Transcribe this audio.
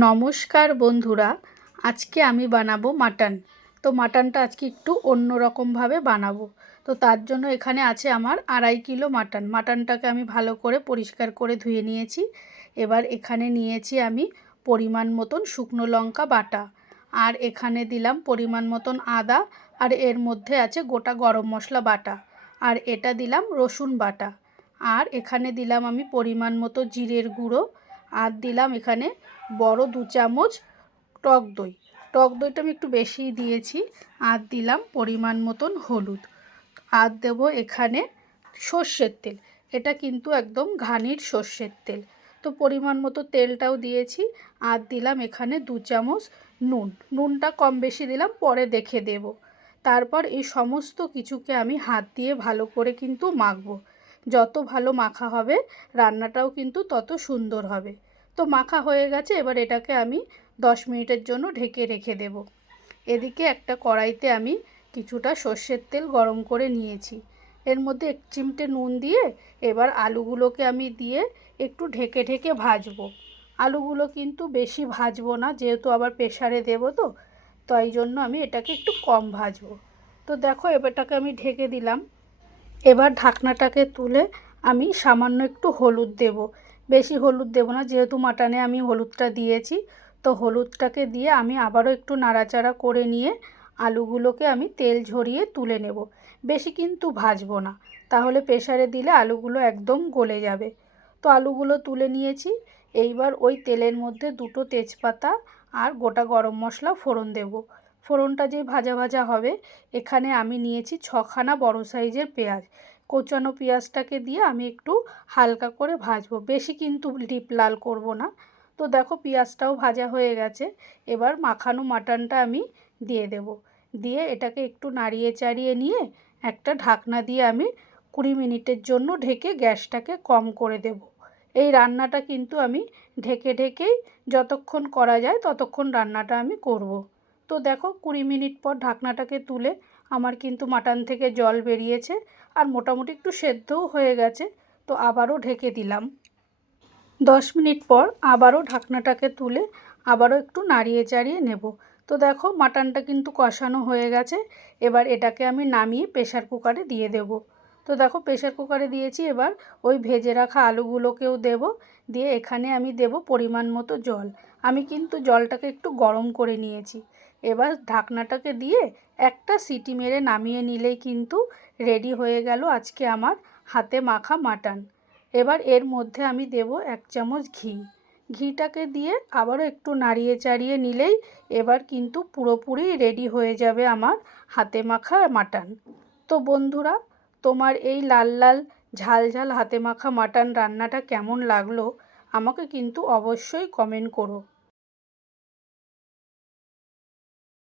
নমস্কার বন্ধুরা, আজকে আমি বানাবো মাটন। তো মাটনটা আজকে একটু অন্য রকমভাবে বানাবো। তো তার জন্য এখানে আছে আমার 2.5 কিলো মাটন। মাটনটাকে আমি ভালো করে পরিষ্কার করে ধুয়ে নিয়েছি। এবার এখানে নিয়েছি আমি পরিমাণ মতন শুকনো লঙ্কা বাটা, আর এখানে দিলাম পরিমাণ মতন আদা, আর এর মধ্যে আছে গোটা গরম মশলা বাটা, আর এটা দিলাম রসুন বাটা, আর এখানে দিলাম আমি পরিমাণ মতো জিরের গুঁড়ো, আর দিলাম এখানে বড় 2 চামচ টক দই। টক দইটা আমি একটু বেশিই দিয়েছি। আর দিলাম পরিমাণ মতন হলুদ, আর দেবো এখানে সর্ষের তেল। এটা কিন্তু একদম ঘানির সর্ষের তেল। তো পরিমাণ মতো তেলটাও দিয়েছি। আর দিলাম এখানে 2 চামচ নুন। নুনটা কম বেশি দিলাম, পরে দেখে দেব। তারপর এই সমস্ত কিছুকে আমি হাত দিয়ে ভালো করে কিন্তু মাখবো। যত ভালো মাখা হবে রান্নাটাও কিন্তু তত সুন্দর হবে। তো মাখা হয়ে গেছে, এবার এটাকে আমি 10 মিনিটের জন্য ঢেকে রেখে দেব। এদিকে একটা কড়াইতে আমি কিছুটা সর্ষের তেল গরম করে নিয়েছি। এর মধ্যে 1 চিমটে নুন দিয়ে এবার আলুগুলোকে আমি দিয়ে একটু ঢেকে ঢেকে ভাজবো। আলুগুলো কিন্তু বেশি ভাজবো না, যেহেতু আবার প্রেসারে দেবো, তো তাই জন্য আমি এটাকে একটু কম ভাজবো। তো দেখো, এবারটাকে আমি ঢেকে দিলাম। এবার ঢাকনাটাকে তুলে আমি সামান্য একটু হলুদ দেব। বেশি হলুদ দেব না, যেহেতু মাটনে আমি হলুদটা দিয়েছি। তো হলুদটাকে দিয়ে আমি আবারও একটু নাড়াচাড়া করে নিয়ে আলুগুলোকে আমি তেল ঝরিয়ে তুলে নেব। বেশি কিন্তু ভাজবো না, তাহলে প্রেসারে দিলে আলুগুলো একদম গলে যাবে। তো আলুগুলো তুলে নিয়েছি। এইবার ওই তেলের মধ্যে 2টো তেজপাতা আর গোটা গরম মশলা ফোড়ন দেব। ফোড়নটা যে ভাজা ভাজা হবে, এখানে আমি নিয়েছি 6খানা বড় সাইজের পেঁয়াজ। কোচানো পেঁয়াজটাকে দিয়ে আমি একটু হালকা করে ভাজবো, বেশি কিন্তু ডিপ লাল করব না। তো দেখো, পেঁয়াজটাও ভাজা হয়ে গেছে। এবার মাখানো মাটনটা আমি দিয়ে দেব। দিয়ে এটাকে একটু নাড়িয়ে চাড়িয়ে নিয়ে একটা ঢাকনা দিয়ে আমি 20 মিনিটের জন্য ঢেকে গ্যাসটাকে কম করে দেব। এই রান্নাটা কিন্তু আমি ঢেকে ঢেকেই যতক্ষণ করা যায় ততক্ষণ রান্নাটা আমি করব। তো দেখো, 20 মিনিট পর ঢাকনাটাকে তুলে আমার কিন্তু মাটন থেকে জল বেরিয়েছে, আর মোটামুটি একটু সেদ্ধও হয়ে গেছে। তো আবারও ঢেকে দিলাম। 10 মিনিট পর আবারও ঢাকনাটাকে তুলে আবারও একটু নাড়িয়ে চাড়িয়ে নেব। তো দেখো, মাটনটা কিন্তু কষানো হয়ে গেছে। এবার এটাকে আমি নামিয়ে প্রেসার কুকারে দিয়ে দেব। তো দেখো, প্রেসার কুকারে দিয়েছি। এবার ওই ভেজে রাখা আলুগুলোকেও দেব। দিয়ে এখানে আমি দেব পরিমাণ মতো জল। আমি কিন্তু জলটাকে একটু গরম করে নিয়েছি। এবার ঢাকনাটাকে দিয়ে একটা সিটি মেরে নামিয়ে নিলেই কিন্তু রেডি হয়ে গেল আজকে আমার হাতে মাখা মাটন। এবার এর মধ্যে আমি দেব 1 চামচ ঘি। ঘিটাকে দিয়ে আবারও একটু নাড়িয়ে চাড়িয়ে নিলেই এবার কিন্তু পুরোপুরি রেডি হয়ে যাবে আমার হাতে মাখা মাটন। তো বন্ধুরা, তোমার এই লাল লাল ঝাল ঝাল হাতে মাখা মাটন রান্নাটা কেমন লাগলো আমাকে কিন্তু অবশ্যই কমেন্ট করো।